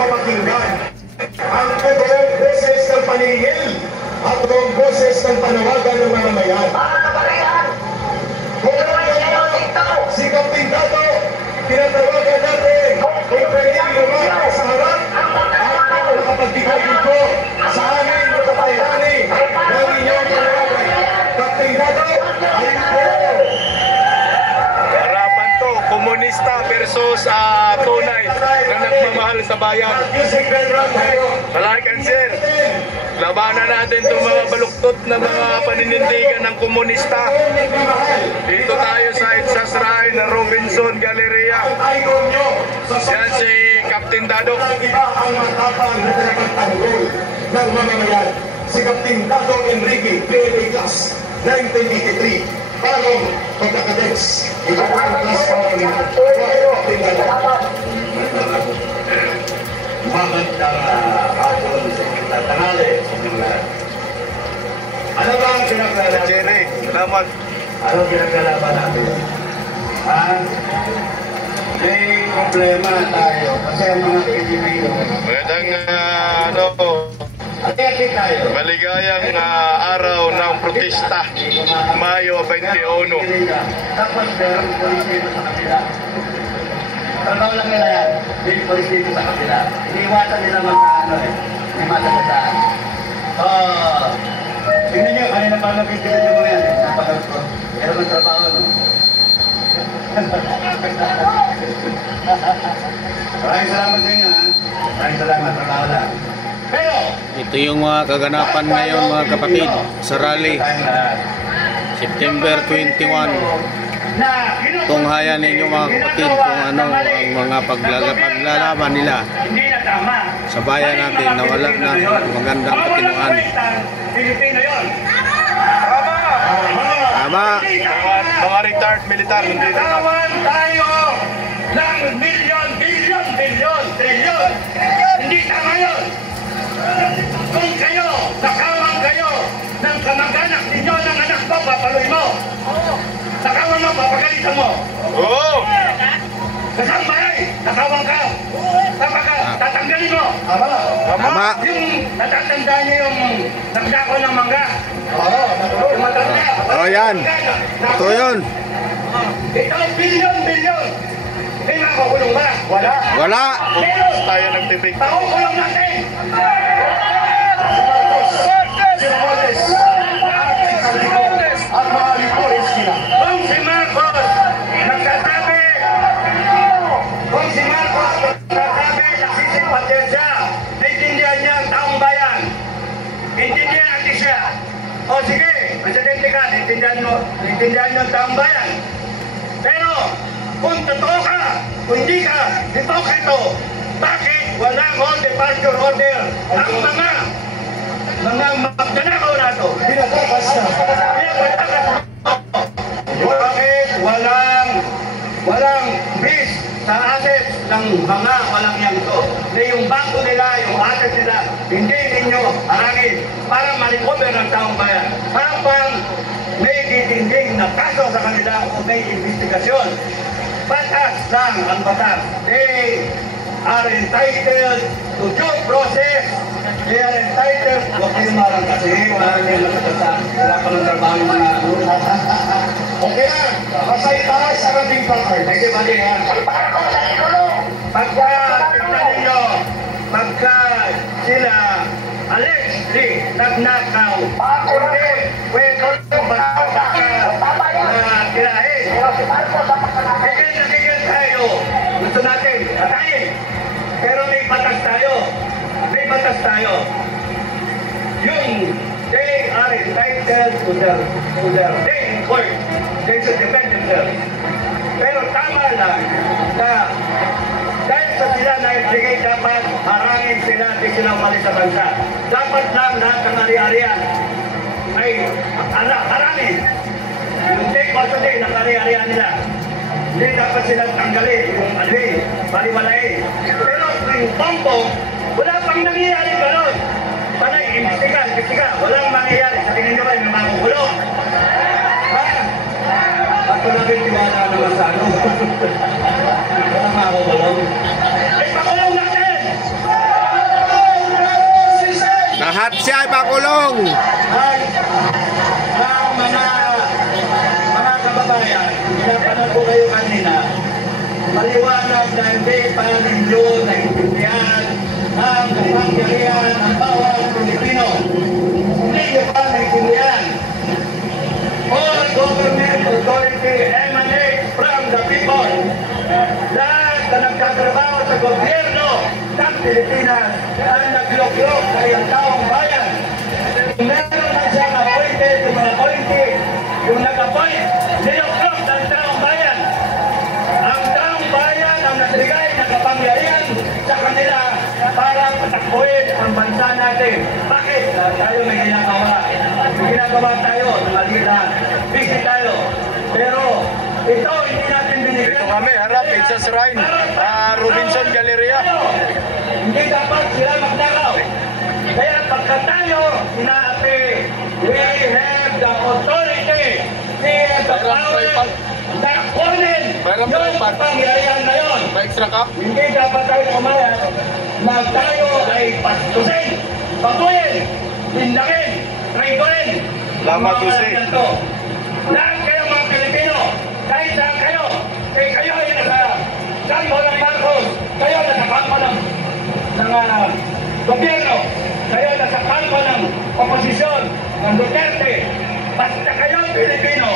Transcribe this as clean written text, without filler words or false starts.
mapakinggan ang totoong boses ng paningil at totoong boses ng panawagan ng mamamayan. Si Captain Dato, tinatawagan natin kung pwede lumaki sa harap at nakapagbigay dito sa amin na kapayani ng inyong panawagan. Captain Dato, ayun po. Harapan to, komunista versus tunay na nagmamahal sa bayan. Like and share. Labanan natin itong mga baluktot na mga paninindigan ng komunista. Dito tayo sa Itsas Rai na Robinson Galleria. Yan si Captain Dado. Ang matapang na pinagtanggol ng mamamayan. Si Captain Dado Enrique, PLA Class 1983. Parang pagkakadeks. Ito po ang class following. Captain Dado. Magandang hapon sa kita tanghali sa mga. Ano ba ang pinaglalaban? Jerry, salamat. Ano pinaglalaban natin? May problema tayo kasi ang mga Pilipino. Magandang maligayang araw ng protesta, Mayo 21. Dapat meron polisito sa kanila. Trabaho lang nila yan, may polisito sa kanila. Iniiwasan nila may matatasaan. Tingnan nyo, kanina pa nabibigyan nyo mga yan. Napagawin ko. Pero may trabaho, no? Maraming salamat sa inyo, ha? Maraming salamat, trabaho lang. Pero, ito yung mga kaganapan ngayon mga kapatid sa rally September 21. Tunghayan ninyo mga kapatid kung ano ang mga paglalaban nila sa bayan natin na wala na magandang katinuan. Tama. Mga retired militar nandito. Kawan tayo ng milyon, bilyon, trilyon. Hindi tama yun. Kung kayo, nakawan kayo ng kamag-anak ninyo ng anak mo, papaluin mo. Nakawan mo, papagalitan mo. Oo! Kasang bahay, nakawan ka. Tatanggalin mo. Tama. Yung natatandaan niyo yung nagdako ng mangga. Yung matanda. Yan. Ito yun. Ito, bilyon. Hindi makukulong ba? Wala. Wala. Tayo nagtibig. Pakukulong natin. At mga lipulis sila. Kung si Marcos nagsasabi, nagsisimpatya siya, naintindihan niya ang taong bayan. Intindihan natin siya. O sige, presidente ka, naintindihan niyo ang taong bayan. Pero, kung totoo ka, kung hindi ka, ito, bakit walang all departure order ang mga magnanakaw na ito? Pinatakas na. Bakit walang bis sa asset ng mga walang yang ito? Na yung bangko nila, yung asset nila, hindi ninyo harangin para ma-recover ng taong bayan. Habang may didinding na kaso sa kanila o may investigasyon. Batas lang ang batas. They are entitled to due process. They are entitled. Huwag kayong marang kasi. Wala kayong matatasan. Wala pa ng trabaho yung mga okay na. Basta itaas sa ating partner. Sige, mali ha. Pagka sila allegedly nagnakaw. Hindi. Pwede tirahin. Kigil tayo. Gusto natin. Patayin. Pero may batas tayo. Yung they are entitled to their day in court. They should defend themselves. Pero tama lang na dahil sa sila na ibigay dapat harangin sila, di sila umalis sa bansa. Dapat lang lahat ng ari-arian ay harangin. Yung day custody ng ari-arian nila. Hindi dapat silang tanggalin yung baliwalain. Pero yung pompong, wala pang nangyayari gano'n. Panay, imbestiga. Walang mangyayari. Sa tingin nyo ba yung makukulong? At natin tiwala naman sa ano. Walang makukulong. Ay, pakulong natin! Makulong! Ang mga kababayan, pinapanood ko kayo kanina, maliwanag na hindi pa ninyo naiintindihan ang kapangyarihan ng bawat Pilipino. Hindi nyo pa naiintindihan. All government authority emanates from the people. Lahat na nagtatrabaho sa gobyerno ng Pilipinas ang nagluklok sa iyong taong bayan. Meron na siyang appointed, yung mga appointed, yung nag-appoint, niluklok ng taong bayan. Ang taong bayan ang natrigay na kapangyarihan sa kanila para patakbuhin ang bansa natin. Bakit? Tayo may ginagawa. May ginagawa tayo na maliit lang. Busy tayo. Pero ito hindi natin binigyan. Dito kami, harap, Princess Shrine, Robinson Galleria. Hindi dapat sila magnakaw. Kaya pagka tayo inaate, we have the authority, we have the power na kunin yung kapangyarihan na yun. May extra ka? Hindi dapat tayo kumayat na tayo ay pastusin, patuyin, tindakin, traidorin. Salamat, Jose. Lahat kayo mga Pilipino, kahit saan kayo, kayo ay nasa kampo ng Marcos, kayo nasa kampo ng gobyerno, kayo nasa kampo ng oposisyon, ng Duterte, basta kayo Pilipino,